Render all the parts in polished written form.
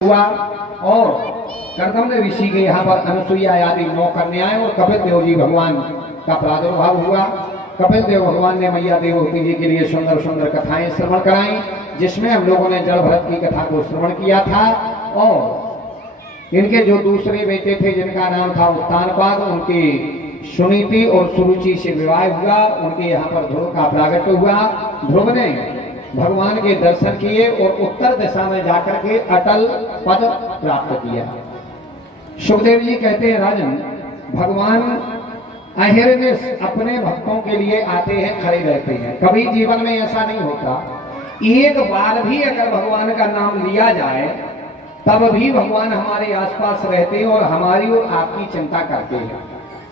हुआ और कर्दम्य ऋषि के यहाँ पर अनुसुईया आदि 9 कन्याएं और कपिल देव जी भगवान का प्रादुर्भाव हुआ। कपिल देव भगवान ने मैया देवहूति जी के लिए सुंदर सुंदर कथाएं श्रवण कराई, जिसमें हम लोगों ने जल भरत की कथा को श्रवण किया था। और इनके जो दूसरे बेटे थे जिनका नाम था उत्तानपाद, उनकी सुनीति और सुरुचि से विवाह हुआ। उनके यहाँ पर ध्रुव का प्रागट्य हुआ। ध्रुव ने भगवान के दर्शन किए और उत्तर दिशा में जाकर के अटल पद प्राप्त किया। सुखदेव जी कहते हैं, राजन, भगवान अहिर्निश अपने भक्तों के लिए आते हैं, खड़े रहते हैं। कभी जीवन में ऐसा नहीं होता, एक बार भी अगर भगवान का नाम लिया जाए तब भी भगवान हमारे आसपास रहते हैं और हमारी और आपकी चिंता करते हैं,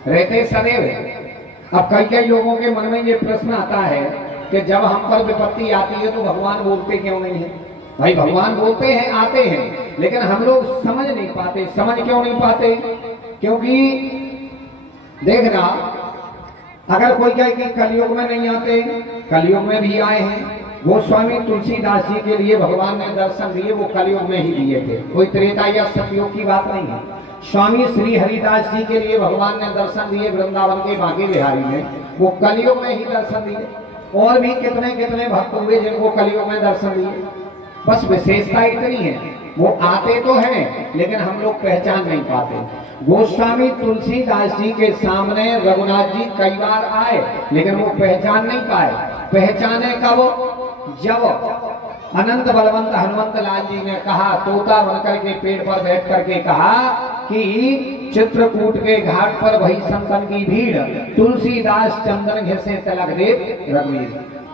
रहते सदैव। अब कई कई लोगों के मन में ये प्रश्न आता है कि जब हम पर विपत्ति आती है तो भगवान बोलते क्यों नहीं है? भाई भगवान बोलते हैं, आते हैं, लेकिन हम लोग समझ नहीं पाते। समझ क्यों नहीं पाते? क्योंकि देखना, अगर कोई कहे कि कलयुग में नहीं आते, कलयुग में भी आए हैं। गोस्वामी तुलसीदास जी के लिए भगवान ने दर्शन दिए, वो कलयुग में ही दिए थे, कोई त्रेता या सतयुग की बात नहीं है। स्वामी श्री हरिदास जी के लिए भगवान ने दर्शन दिए वृंदावन के बांके बिहारी में, वो कलयुग में ही दर्शन दिए। और भी कितने कितने भक्त हुए जिनको कलयुग में दर्शन दिए। बस विशेषता इतनी है, वो आते तो हैं लेकिन हम लोग पहचान नहीं पाते। गोस्वामी तुलसीदास जी के सामने रघुनाथ जी कई बार आए लेकिन वो पहचान नहीं पाए। पहचाने कब? जब अनंत बलवंत हनुमंत लाल जी ने कहा, तोता बनकर के पेड़ पर बैठ करके कहा कि चित्रकूट के घाट पर भई संतन की भीड़, तुलसीदास चंदन घिसे तिलक देव रघुवीर।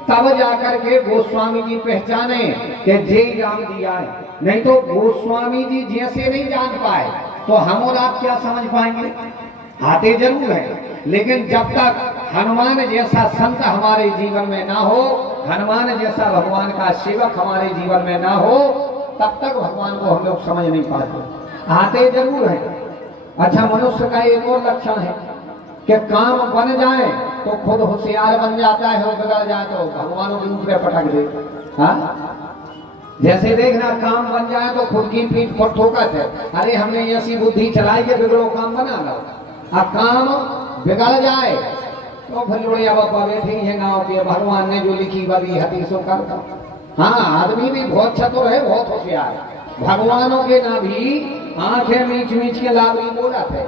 तब जाकर के गोस्वामी जी पहचाने कि जय राम जी आए। नहीं तो गोस्वामी जी जैसे नहीं जान पाए तो हम और आप क्या समझ पाएंगे? आते जरूर है, लेकिन जब तक हनुमान जैसा संत हमारे जीवन में ना हो, हनुमान जैसा भगवान का सेवक हमारे जीवन में ना हो, तब तक भगवान को हम लोग समझ नहीं पाते। आते जरूर है। अच्छा, मनुष्य का एक और लक्षण है कि काम बन जाए तो खुद होशियार बन जाता है, और बिगड़ जाए तो भगवानों के ऊपर पटक दे। हाँ, जैसे देखना, काम बन जाए तो खुद की पीठ पर ठोकत है, अरे हमने ऐसी बुद्धि चलाई कि बिगड़ो काम बना लो। अब काम बिगड़ जाए तो फिर लोड़िया बाबा बैठे हैं गाँव के, भगवान ने जो लिखी बड़ी हदीसों करता। हाँ, आदमी भी बहुत चतुर है, बहुत होशियार है। भगवानों के ना भी आंखें मीच मीच के लावरी बोला थे,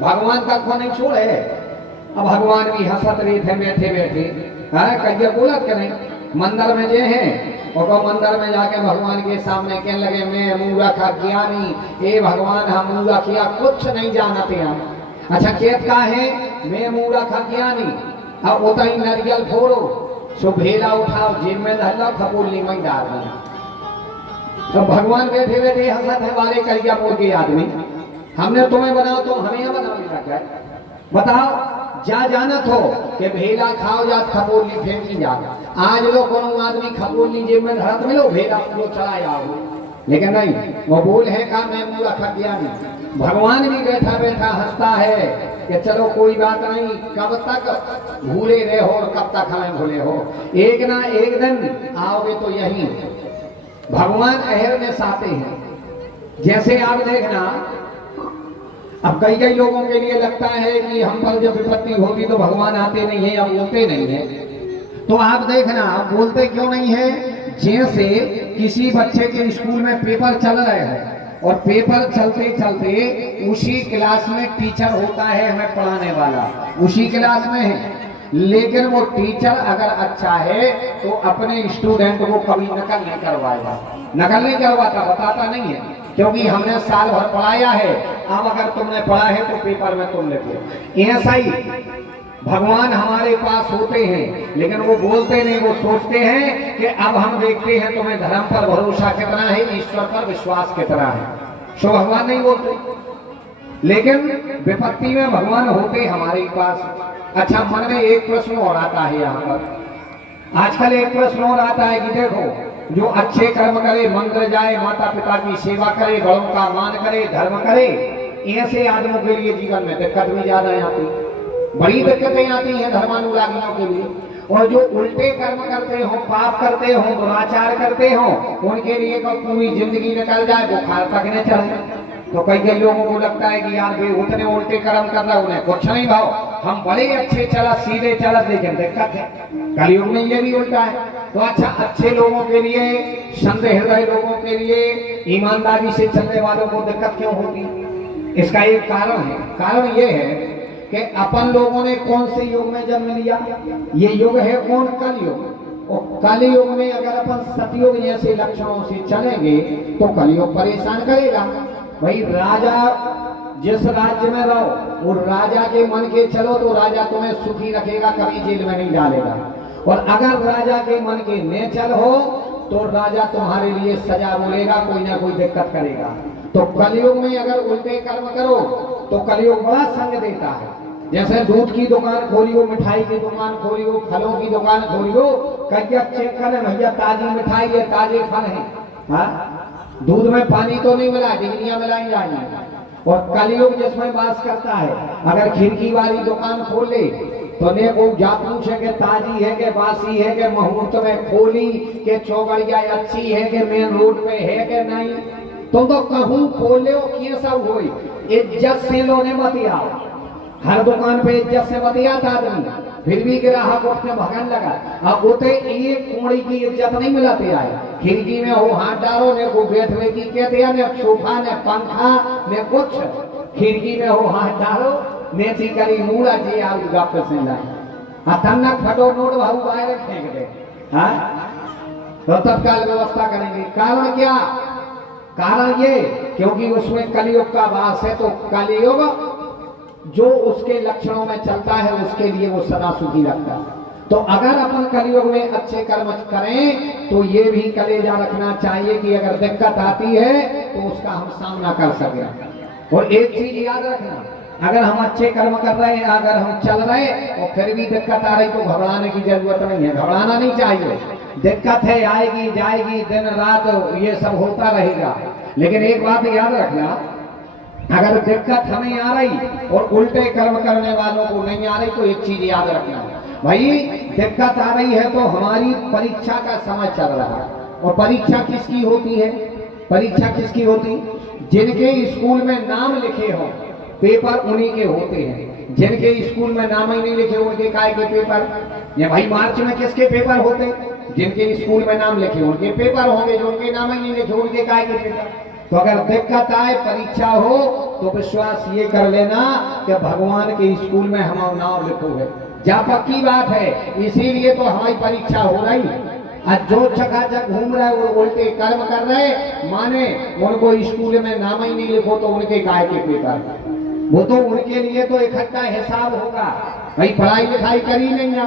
भगवान तक को नहीं छोड़े। अब भगवान भी हंसत रहे थे बैठे बैठे। हाँ, कहिए बोला कि नहीं? मंदिर में जे हैं और वो मंदिर में जाके भगवान के सामने कहने लगे, मैं मूर्ख ज्ञानी, ए भगवान हम मूर्ख किया कुछ नहीं जानते हम। अच्छा, खेत का है, मैं मूर्ख ज्ञानी। अब उतई नारियल फोड़ो, सो भेला उठाओ, जेब में धर खपोली में डाल दिया। तो भगवान बैठे बैठे हंसत है, वाले करिया मोड़ के आदमी, हमने तुम्हें बनाओ, तुम हमें बनाओ लगा। बताओ, जा जानत हो कि भेला खाओ जात खपोली फेंकी जा। आज लोग कोनो आदमी खपोली जेब में धरत मिलो, भेला उनको चला आओ, लेकिन नहीं, वो बोल है का मैं मूर्ख ज्ञानी। भगवान भी बैठा बैठा हंसता है कि चलो कोई बात नहीं, कब तक भूले रहे हो और कब तक हमें भूले हो, एक ना एक दिन आओगे तो यही। भगवान अहिर्निश आते हैं। जैसे आप देखना, अब कई कई लोगों के लिए लगता है कि हम पर जब विपत्ति होगी तो भगवान आते नहीं है या बोलते नहीं है। तो आप देखना, बोलते क्यों नहीं है? जैसे किसी बच्चे के स्कूल में पेपर चल रहे हैं और पेपर चलते चलते उसी क्लास में टीचर होता है हमें पढ़ाने वाला, उसी क्लास में है, लेकिन वो टीचर अगर अच्छा है तो अपने स्टूडेंट को कभी नकल नहीं करवाएगा। नकल नहीं करवाता, बताता नहीं है, क्योंकि हमने साल भर पढ़ाया है। अब अगर तुमने पढ़ा है तो पेपर में तुम लिखो। ऐसा ही भगवान हमारे पास होते हैं लेकिन वो बोलते नहीं, वो सोचते हैं कि अब हम देखते हैं तुम्हें धर्म पर भरोसा कितना है, ईश्वर पर विश्वास कितना है। सो भगवान नहीं बोलते, लेकिन विपत्ति में भगवान होते हमारे पास। अच्छा, मन में एक प्रश्न और आता है यहाँ पर, आजकल एक प्रश्न और आता है कि देखो, जो अच्छे कर्म करे, मंदिर जाए, माता पिता की सेवा करे, बड़ों का मान करे, धर्म करे, ऐसे आदमियों के लिए जीवन में दिक्कत भी ज्यादा आती, बड़ी दिक्कतें आती हैं धर्मानुरागियों के लिए। और जो उल्टे कर्म करते हो, पाप करते हो, दुराचार करते हो, उनके लिए तो पूरी जिंदगी निकल जाए, बुखार तक न चढ़े। तो कई लोगों को लगता है कि यार वे उतने उल्टे कर्म कर रहे, उन्हें कुछ नहीं भाव, हम बड़े अच्छे चला सीधे चला, लेकिन दिक्कत है कलयुग में ये भी उल्टा है। तो अच्छा, अच्छे लोगों के लिए, संदेह हृदय लोगों के लिए, ईमानदारी से चलने वालों को दिक्कत क्यों होती? इसका एक कारण है। कारण ये है कि अपन लोगों ने कौन से युग में जन्म लिया? ये युग है कौन? कलयुग। और कलयुग में अगर अपन सतयुग जैसे लक्षणों से चलेंगे तो कलयुग परेशान करेगा। भाई राजा जिस राज्य में रहो, वो राजा के मन के चलो तो राजा तुम्हें सुखी रखेगा, कभी जेल में नहीं डालेगा। और अगर राजा के मन के न चल हो तो राजा तुम्हारे लिए सजा बोलेगा, कोई ना कोई दिक्कत करेगा। तो कलयुग में अगर उल्टे कर्म करो तो कलयुग बड़ा संग देता है। जैसे दूध की दुकान खोलियो, मिठाई की दुकान खोलियो, फलों की दुकान खोलियो, कहिया चेक करें भैया ताजी मिठाई है, ताजे फल है। हाँ, दूध में पानी तो नहीं मिला, डिग्रियां मिलाई जाएंगी। और कलयुग जिसमें वास करता है, अगर खिड़की वाली दुकान खोले तो ने को जा पूछे के ताजी है के बासी है के मुहूर्त में खोली के चौगड़िया अच्छी है के मेन रोड पे है के नहीं, तो कहूं खोले किए सब होई। इज्जत से लो ने बतिया, हर दुकान पे इज्जत से बतिया था आदमी, फिर भी ग्राहक उसने भगन लगा। अब उते एक कोड़ी की इज्जत नहीं मिलाते आए। खिड़की में हो हाथ डालो ने को बैठने की कहते हैं, ने सोफा ने पंखा ने कुछ, खिड़की में हो हाथ डालो नेची करी मूड़ा जी आओ गप से लाए अतन्ना फटो नोट भाऊ बाहर फेंक दे। हाँ, तो तत्काल व्यवस्था करेंगे। कारण क्या? कारण ये क्योंकि उसमें कलयुग का वास है। तो कलयुग जो उसके लक्षणों में चलता है उसके लिए वो सदा सुखी रखता है। तो अगर अपन कलयुग में अच्छे कर्म करें तो ये भी कलेजा रखना चाहिए कि अगर दिक्कत आती है तो उसका हम सामना कर सकें। और एक चीज याद रखना, अगर हम अच्छे कर्म कर रहे हैं, अगर हम चल रहे और फिर भी दिक्कत आ रही तो घबराने की जरूरत नहीं है। घबराना नहीं चाहिए, दिक्कत है आएगी जाएगी, दिन रात ये सब होता रहेगा। लेकिन एक बात याद रखना, अगर दिक्कत हमें आ रही और उल्टे कर्म करने वालों को नहीं आ रही तो एक चीज याद रखना, भाई दिक्कत आ रही है तो हमारी परीक्षा का समय चल रहा है। और परीक्षा किसकी होती है? परीक्षा किसकी होती? जिनके स्कूल में नाम लिखे हो पेपर उन्हीं के होते हैं। जिनके स्कूल में नाम ही नहीं लिखे उनके काय के पेपर? ये भाई मार्च में किसके पेपर होते? जिनके स्कूल में नाम लिखे उनके पेपर होंगे, जो उनके नाम ही नहीं लिखे उनके काय के पेपर? तो अगर दिक्कत आए, परीक्षा हो, तो विश्वास ये कर लेना कि भगवान के स्कूल में हमारा नाम लिखो है, जा पक्की बात है। इसीलिए तो हमारी परीक्षा हो रही। आज जो चकाचक घूम रहे वो उल्टे कर्म कर रहे, माने उनको स्कूल में नाम ही नहीं लिखो तो उनके काय के पेपर? वो तो उनके लिए तो इकट्ठा हिसाब होगा। भाई पढ़ाई लिखाई करी नहीं ना,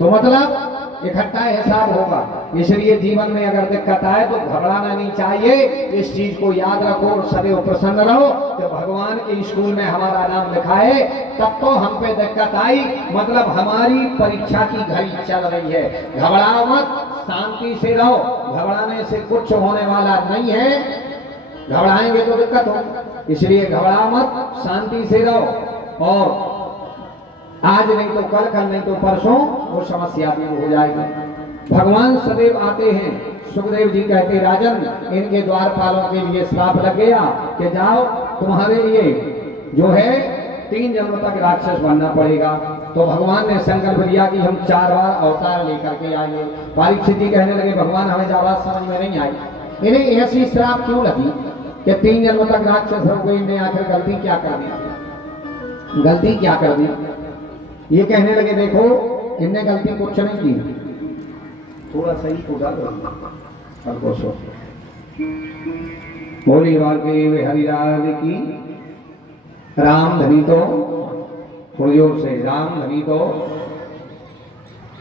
तो मतलब इकट्ठा हिसाब होगा। इसलिए जीवन में अगर दिक्कत आए तो घबराना नहीं चाहिए। इस चीज को याद रखो और सदैव प्रसन्न रहो कि भगवान के स्कूल में हमारा नाम लिखा है। तब तो हम पे दिक्कत आई, मतलब हमारी परीक्षा की घड़ी चल रही है। घबराओ मत, शांति से रहो, घबराने से कुछ होने वाला नहीं है। घबराएंगे तो दिक्कत हो, इसलिए घबराओ मत, शांति से रहो। और आज नहीं तो कल, कल नहीं तो परसों वो समस्या भी हो जाएगी। भगवान सदैव आते हैं। सुखदेव जी कहते, राजन इनके द्वारपालों के लिए श्राप लग गया कि जाओ तुम्हारे लिए जो है 3 जन्म तक राक्षस बनना पड़ेगा। तो भगवान ने संकल्प लिया कि हम 4 बार अवतार लेकर के आएंगे। परीक्षित जी कहने लगे, भगवान हमें बात समझ में नहीं आई, इन्हें ऐसी श्राप क्यों लगी कि 3 जन्म तक राक्षस हो गई? इन्हें आखिर गलती क्या कर दी? गलती क्या कर दी? ये कहने लगे, देखो इनने गलती कुछ नहीं की, थोड़ा सही को डालो। बोली वाल्मीकि हरिराज की राम धनी तो जोर से राम धनी तो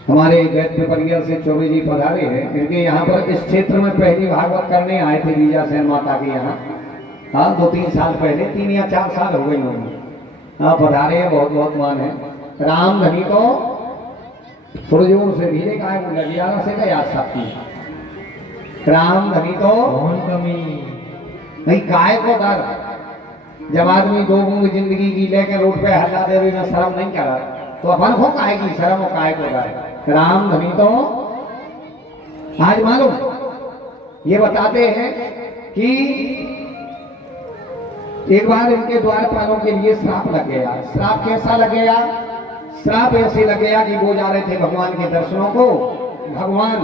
हमारे दैत्य परिवार से चौबे जी पधारे हैं। इनके यहाँ पर इस क्षेत्र में पहली भागवत करने आए थे बीजासेन माता के यहाँ। हाँ, 2-3 साल पहले, 3 या 4 साल हो गए होंगे। हाँ, पधारे हैं, बहुत बहुत मान है। राम धनी तो थोड़ी जोर से धीरे का है, लगियारा से गया सकती। राम धनी तो कमी नहीं, काय को डर। जब आदमी 2 बूंद जिंदगी की लेकर रोड पे हल्ला दे, में शर्म नहीं करा। तो अपन हो काहेगी शर्म हो काहे को गाए राम धनी। तो आज मालूम ये बताते हैं कि एक बार इनके द्वारपालों के लिए श्राप लग गया। श्राप कैसा लग गया? श्राप ऐसे लग गया कि वो जा रहे थे भगवान के दर्शनों को, भगवान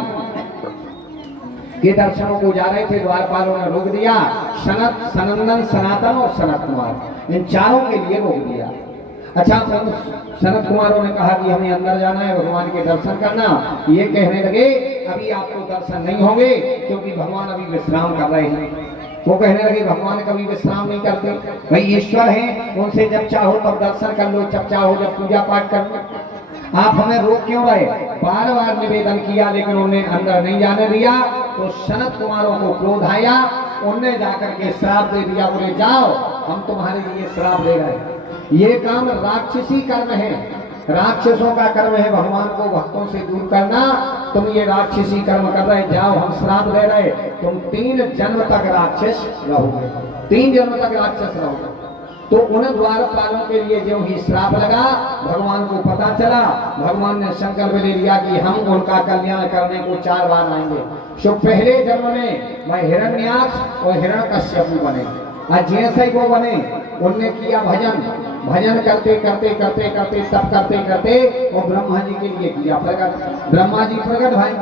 के दर्शनों को जा रहे थे, द्वारपालों ने रोक दिया। सनत, सनंदन, सनातन और सनत कुमार, इन चारों के लिए रोक दिया। अच्छा, उन सनत कुमारों ने कहा कि हमें अंदर जाना है, भगवान के दर्शन करना। ये कहने लगे अभी आपको दर्शन नहीं होंगे क्योंकि भगवान अभी विश्राम कर रहे हैं। वो कहने लगे भगवान कभी विश्राम नहीं करते, भाई ईश्वर हैं, उनसे जब चाहो तब दर्शन कर लो, जब चाहो जब पूजा पाठ कर लो, आप हमें रोक क्यों रहे? बार बार निवेदन किया लेकिन उन्हें अंदर नहीं जाने दिया। तो सनत कुमारों को क्रोध आया, उनने जाकर के श्राप दे दिया, बोले जाओ हम तुम्हारे लिए श्राप दे रहे हैं। ये काम राक्षसी कर्म है, राक्षसों का कर्म है भगवान को भक्तों से दूर करना। तुम ये राक्षसी कर्म कर रहे, जाओ हम श्राप दे रहे, तुम 3 जन्म तक राक्षस रहोगे, 3 जन्म तक राक्षस रहोगे। तो उन द्वारपालों के लिए जो ही श्राप लगा, भगवान को पता चला, भगवान ने संकल्प ले लिया कि हम उनका कल्याण करने को 4 बार आएंगे। सो पहले जन्म में मैं हिरण्याक्ष और हिरण्यकश्यप बने, और जैसे ही वो बने उनने किया भजन, भजन करते करते करते करते तब करते करते और ब्रह्मा जी के लिए किया प्रकट। ब्रह्मा जी प्रकट भाई,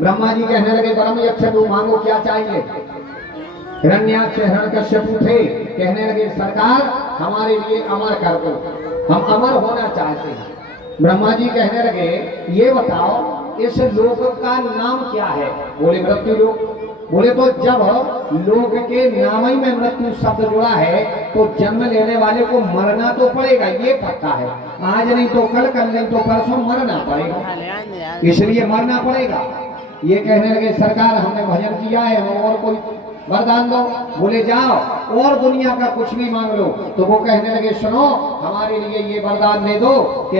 ब्रह्मा जी कहने लगे ब्रह्म यक्ष तू मांगो क्या चाहिए? हिरण्याक्ष हिरण्यकश्यप थे, कहने लगे सरकार हमारे लिए अमर कर दो, हम अमर होना चाहते हैं। ब्रह्मा जी कहने लगे ये बताओ इस लोक का नाम क्या है? बोले मृत्यु लोक। बोले तो जब लोक के नाम ही में मृत्यु शब्द जुड़ा है तो जन्म लेने वाले को मरना तो पड़ेगा, ये पक्का है। आज नहीं तो कल, कल नहीं तो परसों मरना पड़ेगा, इसलिए मरना पड़ेगा। ये कहने लगे सरकार हमने भजन किया है, और कोई वरदान दो। बोले जाओ और दुनिया का कुछ भी मांग लो। तो वो कहने लगे सुनो हमारे लिए ये वरदान दे दो कि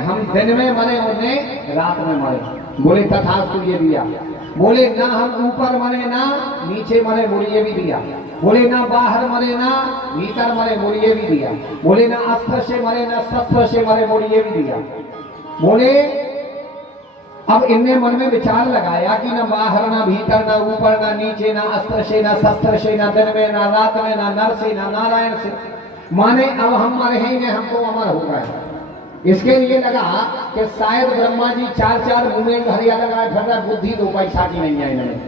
हम दिन में मरे और ने रात में मरे। बोले तथास्तु, ये दिया। बोले ना हम ऊपर मरे ना नीचे मरे, बोले ये भी दिया। बोले ना बाहर मरे ना भीतर मरे, बोले ये भी दिया। बोले ना अस्त्र से मरे ना शस्त्र से मरे, बोले ये भी दिया। बोले अब इनने मन में विचार लगाया कि ना बाहर ना भीतर ना ऊपर ना नीचे ना अस्त्र से ना शस्त्र से ना दिन में ना रात में ना नर से ना नारायण से, माने अब हम मरे ही नहीं, हमको अमर हो गए। इसके लिए लगा कि शायद ब्रह्मा जी 4 मुंह घरिया लगा फिर बुद्धि 2 पैसा की नहीं है इनमें।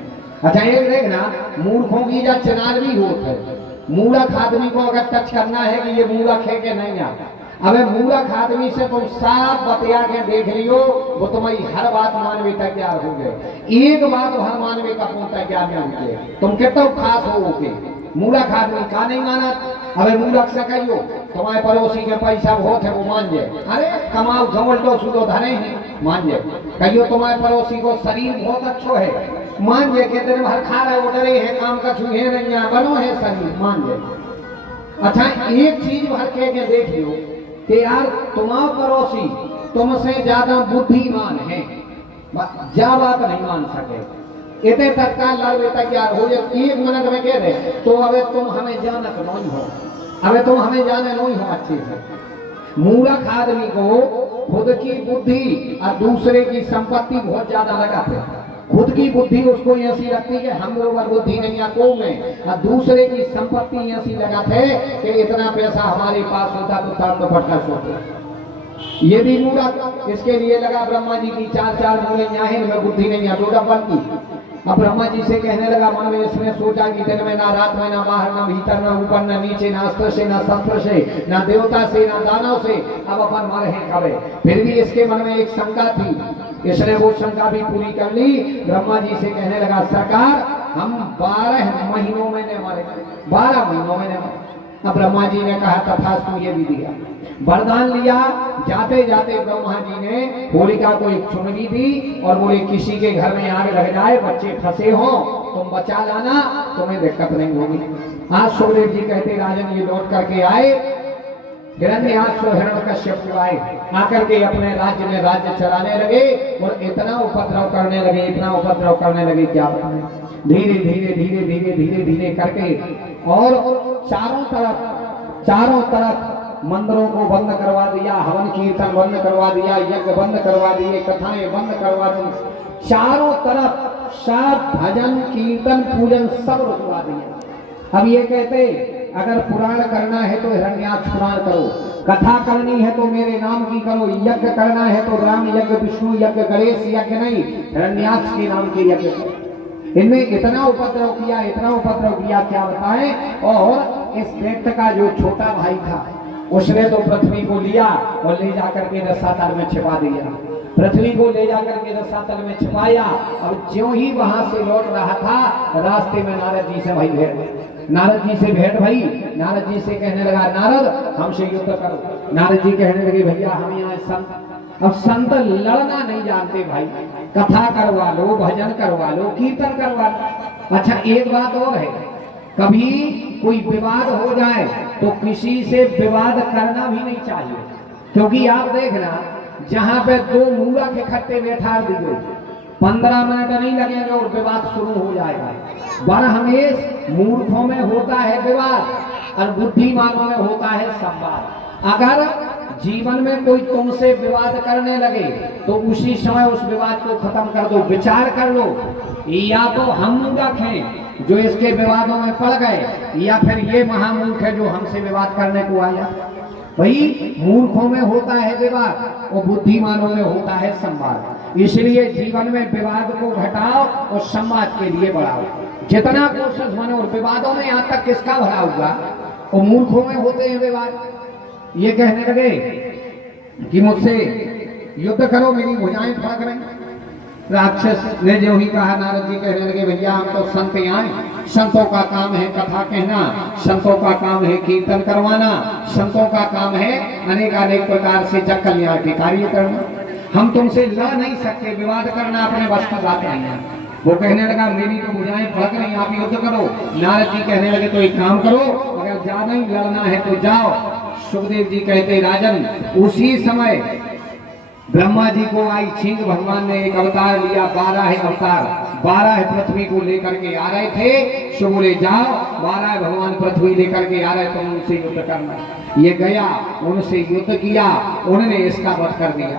अच्छा एक देखना, मूर्खों की जब चनार भी होता है, मूर्ख आदमी को अगर टच करना है कि ये मूर्ख है कि नहीं आता, अबे मूर्ख आदमी से तुम साफ बतिया के देख लियो, वो तुम्हारी हर बात मानवे तैयार हो गए। एक बात हर मानवे का पूर्ण तैयार नहीं होते, तुम कितना खास हो। मूर्ख आदमी का नहीं माना, अबे मूर्ख से कहियो तुम्हारे पड़ोसी के पैसा बहुत है वो मान जाए, अरे कमाओ झमल तो सुधो धने ही मान जाए। कहियो तुम्हारे पड़ोसी को शरीर बहुत अच्छा है, मान जाए, के दिन भर खा रहे वो डरे है, काम का छुहे नहीं है, बनो है शरीर, मान जाए। अच्छा एक चीज भर के देख लियो कि यार तुम्हारा पड़ोसी तुमसे ज्यादा बुद्धिमान है, जा बात नहीं मान सके, इतने तत्काल लड़वे तैयार हो जाए। 1 मिनट में कह दे तो अबे तुम हमें जानत नहीं हो, अबे तुम हमें जाने नहीं हो अच्छे से। मूर्ख आदमी को खुद की बुद्धि और दूसरे की संपत्ति बहुत ज्यादा लगाते हैं। खुद की बुद्धि उसको ऐसी लगती है कि हम लोग बुद्धि नहीं आको में, और दूसरे की संपत्ति ऐसी लगाते कि इतना पैसा हमारे पास होता तो तब तो फटका सोते। ये भी मूर्ख, इसके लिए लगा ब्रह्मा जी की 4 मूलें यहाँ में बुद्धि नहीं है, डोडा बनती। अब ब्रह्मा जी से कहने लगा मन में, इसने सोचा कि दिन में ना रात में ना बाहर ना भीतर ना ऊपर ना नीचे ना अस्त्र से ना शस्त्र से ना देवता से ना दानव से, अब अपन मर है कबे। फिर भी इसके मन में एक शंका थी, इसने वो शंका भी पूरी कर ली। ब्रह्मा जी से कहने लगा सरकार हम 12 महीनों में ने मरे, 12 महीनों में ने मरे। अब ब्रह्मा जी ने कहा तथास्तु, ये भी दिया, वरदान लिया। जाते जाते ब्रह्मा जी ने होलिका को एक चुनरी दी और बोले किसी के घर में आग लग जाए, बच्चे फंसे हो, तुम बचा लाना, तुम्हें दिक्कत नहीं होगी। आज सुखदेव जी कहते राजन ये लौट करके आए, हिरण्याक्ष और हिरण्यकश्यप आए, आकर के अपने राज्य में राज्य चलाने लगे और इतना उपद्रव करने लगे, इतना उपद्रव करने लगे क्या बताएं। धीरे धीरे धीरे धीरे धीरे धीरे करके और चारों तरफ मंदिरों को बंद करवा दिया, हवन कीर्तन बंद करवा दिया, यज्ञ बंद करवा दिए, कथाएं बंद करवा दी, चारों तरफ सब भजन कीर्तन पूजन सब रुकवा दिया। अब ये कहते अगर पुराण करना है तो हिरण्याक्ष पुराण करो, कथा करनी है तो मेरे नाम की करो, यज्ञ करना है तो राम यज्ञ, विष्णु यज्ञ, गणेश यज्ञ नहीं, हिरण्याक्ष के नाम के यज्ञ करो। इनमें इतना उपद्रव किया, इतना उपद्रव किया, क्या बताएं। और इस दैत्य का जो छोटा भाई था उसने तो पृथ्वी को लिया और ले जाकर के रसातल में छिपा दिया, पृथ्वी को ले जाकर के रसातल में छिपाया। और ज्यों ही वहां से लौट रहा था रास्ते में नारद जी से भाई भेंट, नारद जी से भेंट भई। नारद जी से कहने लगा नारद हमसे युद्ध करो। नारद जी कहने लगे भैया हम यहाँ संत, अब संत लड़ना नहीं जानते भाई, कथा करवा लो, भजन करवा लो, कीर्तन करवा लो। अच्छा एक बात और है, कभी कोई विवाद हो जाए तो किसी से विवाद करना भी नहीं चाहिए, क्योंकि आप देखना जहां पे दो मूर्ख इकट्ठे बैठा दिए 15 मिनट नहीं लगेंगे और विवाद शुरू हो जाएगा। बरहमेश मूर्खों में होता है विवाद और बुद्धिमानों में होता है संवाद। अगर जीवन में कोई तुमसे विवाद करने लगे तो उसी समय उस विवाद को खत्म कर दो, विचार कर लो, या तो हम मूर्ख हैं जो इसके विवादों में पड़ गए, या फिर ये महामूर्ख है जो हमसे विवाद करने को आया। वही मूर्खों में होता है विवाद और बुद्धिमानों में होता है संवाद। इसलिए जीवन में विवाद को घटाओ और समाज के लिए बढ़ाओ, जितना कोशिश बने। और विवादों में यहाँ तक किसका भला हुआ, और मूर्खों में होते हैं विवाद। ये कहने लगे कि मुझसे युद्ध करो, मेरी भुजाएं फड़क रही। राक्षस ने जो ही कहा, नारद जी कहने लगे भैया हम तो संत आए, संतों का काम है कथा कहना, संतों का काम है कीर्तन करवाना, संतों का काम है अनेक प्रकार से जग कल्याण के कार्य करना। हम तुमसे लड़ नहीं सकते, विवाद करना अपने बस की बात नहीं है। वो कहने लगा मेरी तो भुजाएं फड़क रही, आप युद्ध करो। नारद जी कहने लगे तो एक काम करो, अगर ज्यादा ही लड़ना है तो जाओ। सुखदेव जी कहते राजन उसी समय ब्रह्मा जी को आई छींक, भगवान ने एक अवतार लिया, 12 अवतार, 12 पृथ्वी को लेकर के आ रहे थे। सो बोले जाओ 12 भगवान पृथ्वी लेकर के आ रहे, तुम उनसे युद्ध करना। ये गया, उनसे युद्ध किया, उन्होंने इसका वध कर दिया।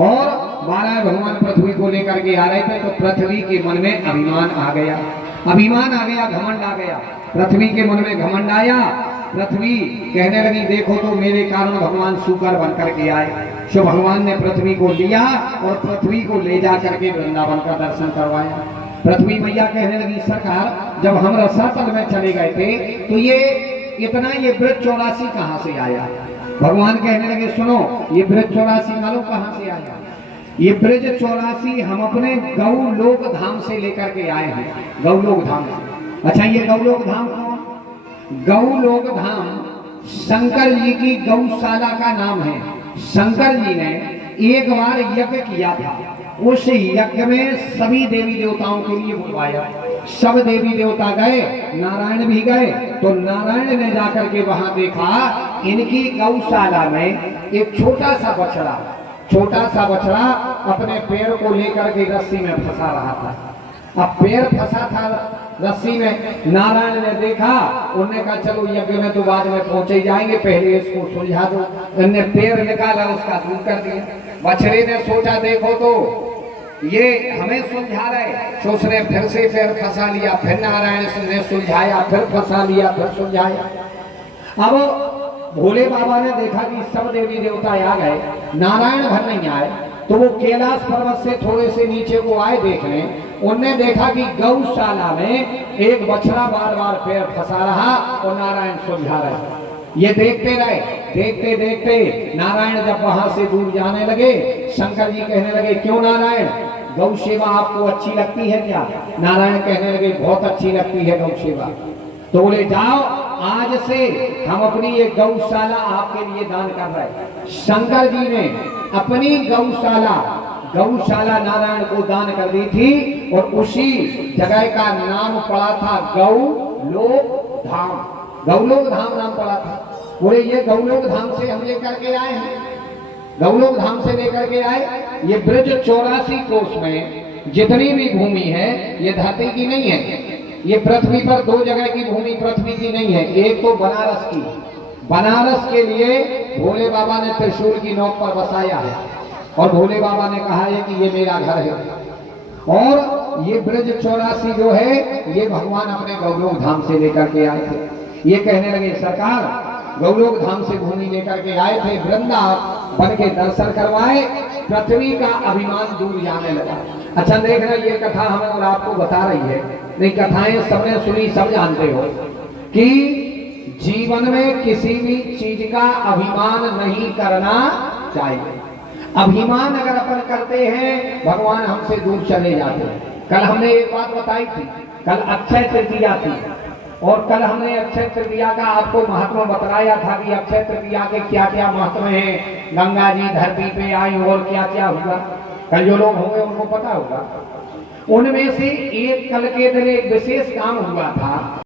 और 12 भगवान पृथ्वी को लेकर के आ रहे थे तो पृथ्वी के मन में अभिमान आ गया, अभिमान आ गया, घमंड आ गया। पृथ्वी के मन में घमंड आया। पृथ्वी कहने लगी देखो तो मेरे कारण भगवान सूकर बन करके आए। सो भगवान ने पृथ्वी को लिया और पृथ्वी को ले जा करके वृंदावन का दर्शन करवाया। पृथ्वी मैया कहने लगी सरकार जब हम रसातल में चले गए थे तो ये इतना ये ब्रज 84 कहाँ से आया। भगवान कहने लगे सुनो ये ब्रज 84 मालूम कहाँ से आया, ये ब्रज 84 हम अपने गौलोक धाम से लेकर के आए हैं, गौलोक धाम से। अच्छा ये गौलोक धाम कौन? गौलोक धाम शंकर जी की गौशाला का नाम है। शंकर जी ने एक बार यज्ञ किया था, उस यज्ञ में सभी देवी देवताओं के लिए बुलवाया, सब देवी देवता गए, नारायण भी गए। तो नारायण ने जाकर के वहां देखा इनकी गौशाला में एक छोटा सा बछड़ा अपने पैर को लेकर के रस्सी में फंसा रहा था। अब पैर फंसा था रस्सी में, नारायण ने देखा, उन्होंने कहा चलो यज्ञ में तो बाद में पहुंचे जाएंगे, पहले इसको सुलझा दो। उन्होंने पैर निकाला, उसका दूर कर दिया। बछड़े ने सोचा देखो तो ये हमें सुलझा रहे, तो उसने फिर से पैर फंसा लिया, फिर नारायण ने सुलझाया, फिर फंसा लिया, फिर सुलझाया। अब भोले बाबा ने देखा कि सब देवी देवता आ गए, नारायण घर नहीं आए, तो वो कैलाश पर्वत से थोड़े से नीचे को आए देखने। उनने देखा कि गौशाला में एक बछड़ा बार बार पैर फंसा रहा और नारायण सुलझा रहे। ये देखते रहे, देखते देखते नारायण जब वहां से दूर जाने लगे, शंकर जी कहने लगे क्यों नारायण गौ सेवा आपको अच्छी लगती है क्या? नारायण कहने लगे बहुत अच्छी लगती है गौ सेवा। तो बोले जाओ आज से हम अपनी ये गौशाला आपके लिए दान कर रहे हैं। शंकर जी ने अपनी गौशाला नारायण को दान कर दी थी और उसी जगह का नाम पड़ा था गौलोक धाम। गौलोक धाम नाम पड़ा था। बोले ये गौलोक धाम से हम लेकर के आए हैं, गौलोक धाम से लेकर के आए। ये ब्रज 84 कोष में जितनी भी भूमि है ये धरती की नहीं है, ये पृथ्वी पर 2 जगह की भूमि पृथ्वी की नहीं है। एक तो बनारस की, बनारस के लिए भोले बाबा ने त्रिशूल की नोक पर बसाया है और भोले बाबा ने कहा है कि ये मेरा घर है। और ये ब्रज 84 जो है ये भगवान अपने गौलोक धाम से लेकर के आए थे। ये कहने लगे सरकार गौलोक धाम से भूमि लेकर के आए थे, वृंदावन के दर्शन करवाए, पृथ्वी का अभिमान दूर जाने लगा। अच्छा देखना, ये कथा हमें और आपको बता रही है, नहीं कथाएं सबने सुनी, सब जानते हो कि जीवन में किसी भी चीज का अभिमान नहीं करना चाहिए। अभिमान अगर अपन करते हैं भगवान हमसे दूर चले जाते हैं। कल हमने एक बात बताई थी, कल अक्षय तृतीया थी और कल हमने अक्षय तृतीया का आपको महत्व बताया था कि अक्षय तृतीया के क्या क्या महत्व हैं, गंगा जी धरती पे आई और क्या क्या हुआ। कल जो लोग होंगे उनको पता होगा। उनमें से एक कल के दिन एक विशेष काम हुआ था।